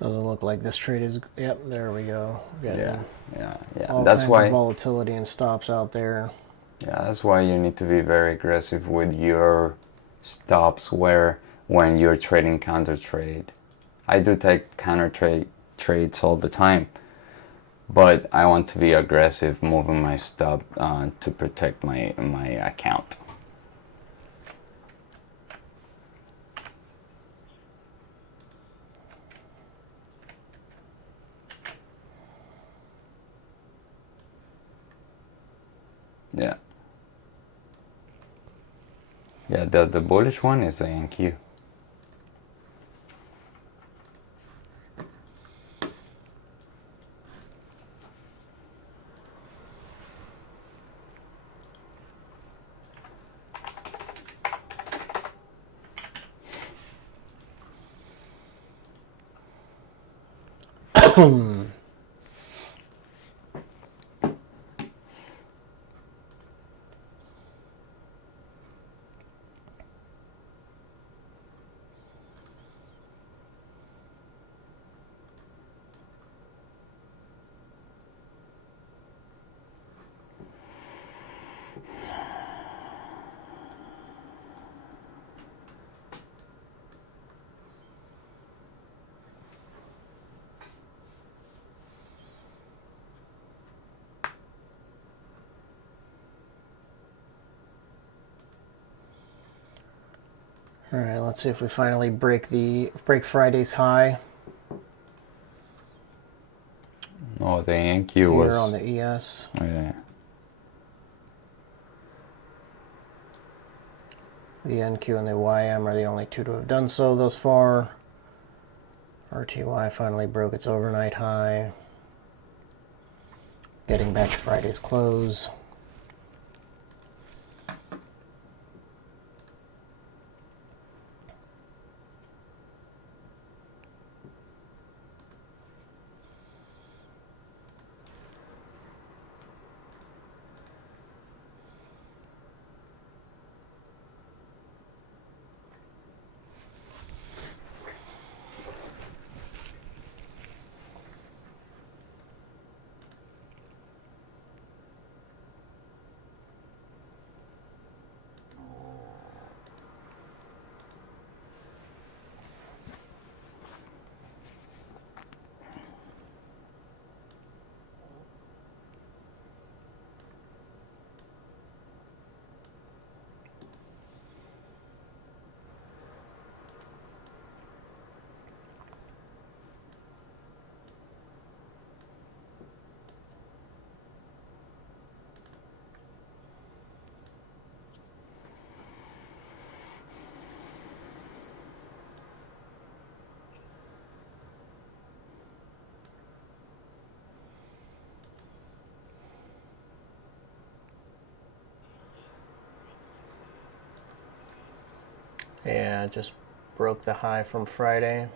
Doesn't look like this trade is. Yep, there we go. Yeah. All That's kinds why of volatility and stops out there. Yeah, that's why you need to be very aggressive with your stops when you're trading counter trade. I do take counter trades all the time, but I want to be aggressive moving my stop to protect my account. Yeah. Yeah, the bullish one is the NQ. All right, let's see if we finally break Friday's high Oh, the NQ here was on the ES. yeah. The NQ and the YM are the only two to have done so thus far. RTY finally broke its overnight high, getting back to Friday's close. Yeah, just broke the high from Friday.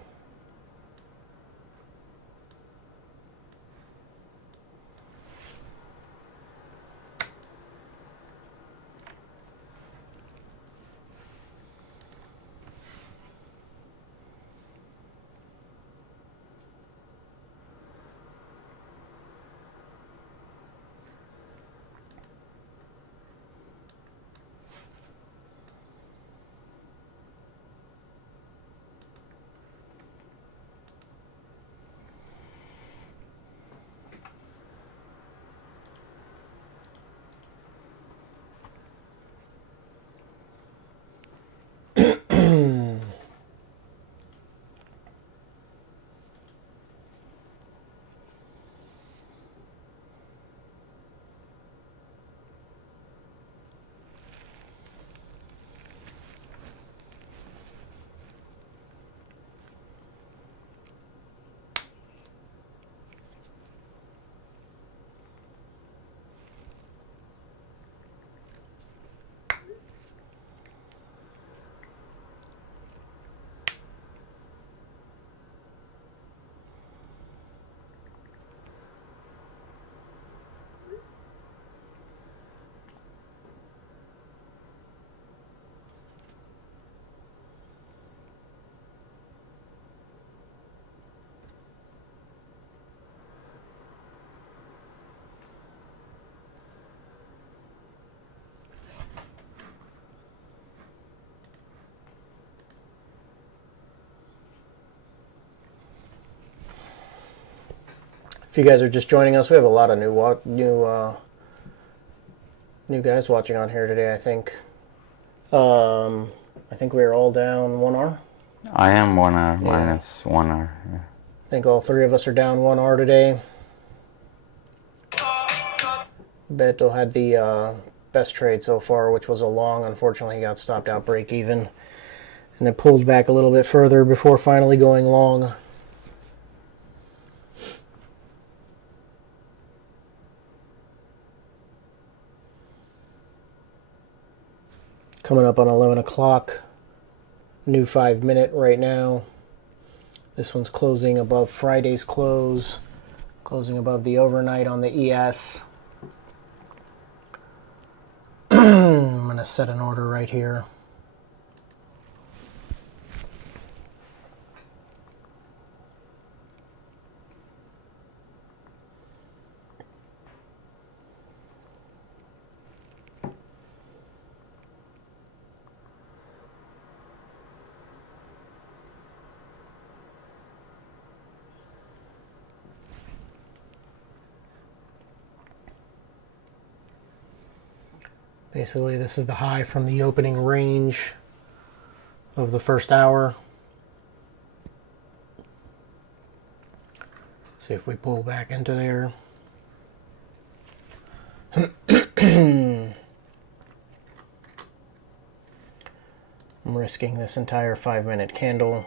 If you guys are just joining us, we have a lot of new guys watching on here today. I think we are all down 1R. I am 1R minus 1R. Yeah. I think all three of us are down 1R today. Beto had the best trade so far, which was a long. Unfortunately, he got stopped out break even, and it pulled back a little bit further before finally going long. Coming up on 11 o'clock, new 5-minute right now. This one's closing above Friday's close, closing above the overnight on the ES. I'm going to set an order right here. Basically, this is the high from the opening range of the first hour. See if we pull back into there. I'm risking this entire 5-minute candle.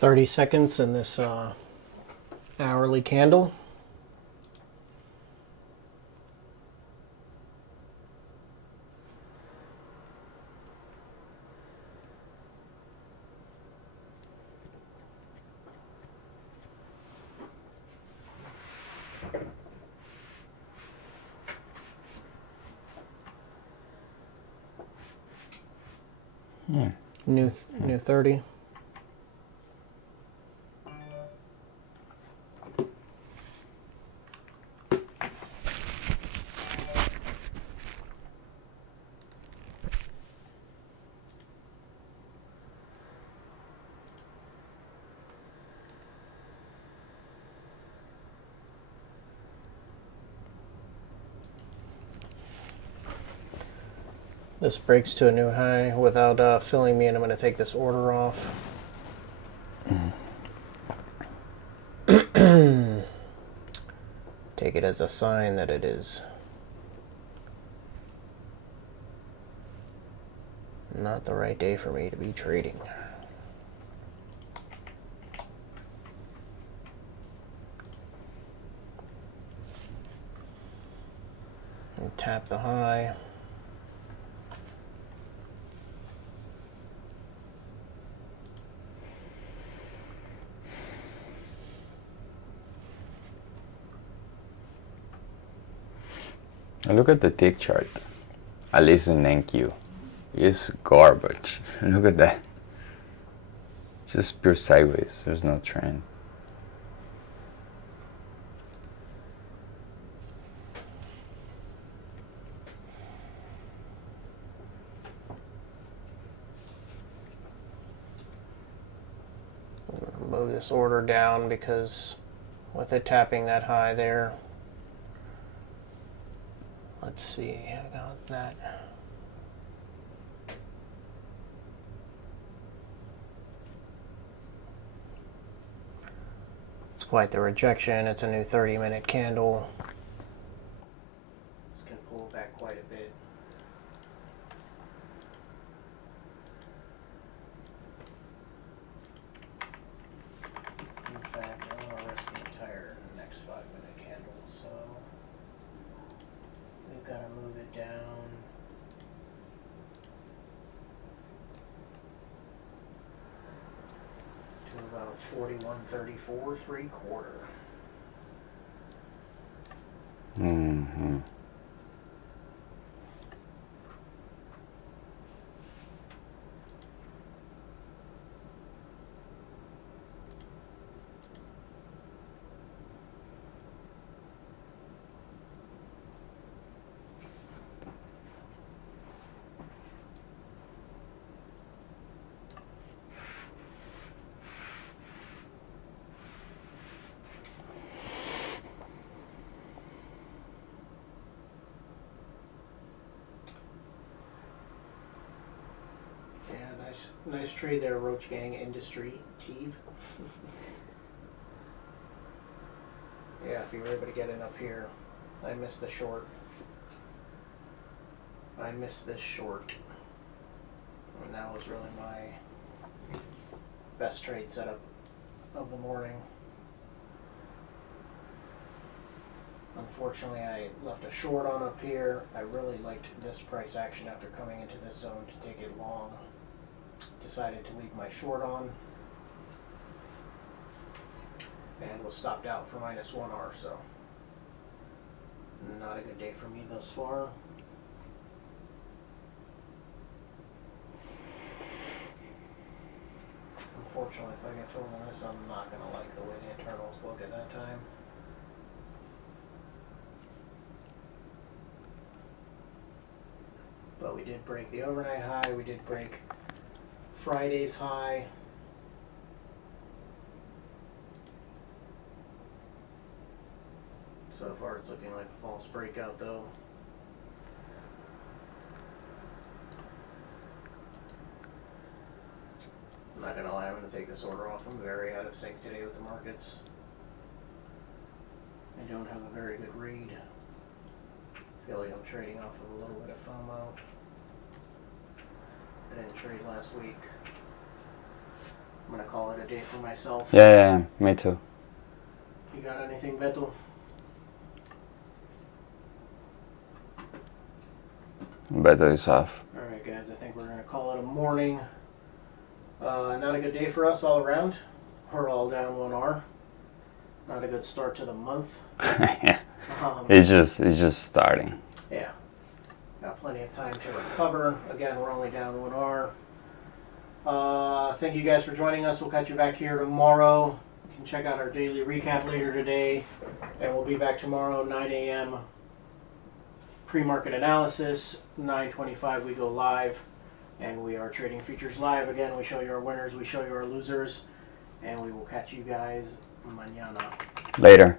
$30 in this hourly candle. New 30. This breaks to a new high without filling me, and I'm going to take this order off. Take it as a sign that it is Not the right day for me to be trading. And tap the high. Look at the tick chart. At least in NQ. It's garbage. Look at that. Just pure sideways. There's no trend. I'm gonna move this order down because with it tapping that high there. Let's see, I got that. It's quite the rejection. It's a new 30-minute candle. This can pull back quite a bit. In fact, I want to rest the entire next 5-minute candle, so we've got to move it down. To about 41.34 3/4. Mm-hmm. Nice trade there, Roach Gang Industry, Teve. Yeah, if you were able to get in up here, I missed the short. I missed this short. And that was really my best trade setup of the morning. Unfortunately, I left a short on up here. I really liked this price action after coming into this zone to take it long. Decided to leave my short on and was stopped out for -1R, so not a good day for me thus far. Unfortunately, if I get filled in this, I'm not going to like the way the internals look at that time. But we did break the overnight high, we did break Friday's high. So far it's looking like a false breakout though. I'm not gonna lie, I'm gonna take this order off. I'm very out of sync today with the markets. I don't have a very good read. I feel like I'm trading off of a little bit of FOMO. I didn't trade last week. I'm gonna call it a day for myself. Yeah, me too. You got anything, Beto? Better is off. Alright guys, I think we're gonna call it a morning. Not a good day for us all around. We're all down 1R. Not a good start to the month. Yeah. It's just starting. Yeah. Got plenty of time to recover. Again, we're only down 1R. Thank you guys for joining us. We'll catch you back here tomorrow. You can check out our daily recap later today. And we'll be back tomorrow, 9 a.m. pre-market analysis. 9:25 we go live. And we are trading futures live. Again, we show you our winners, we show you our losers. And we will catch you guys mañana. Later.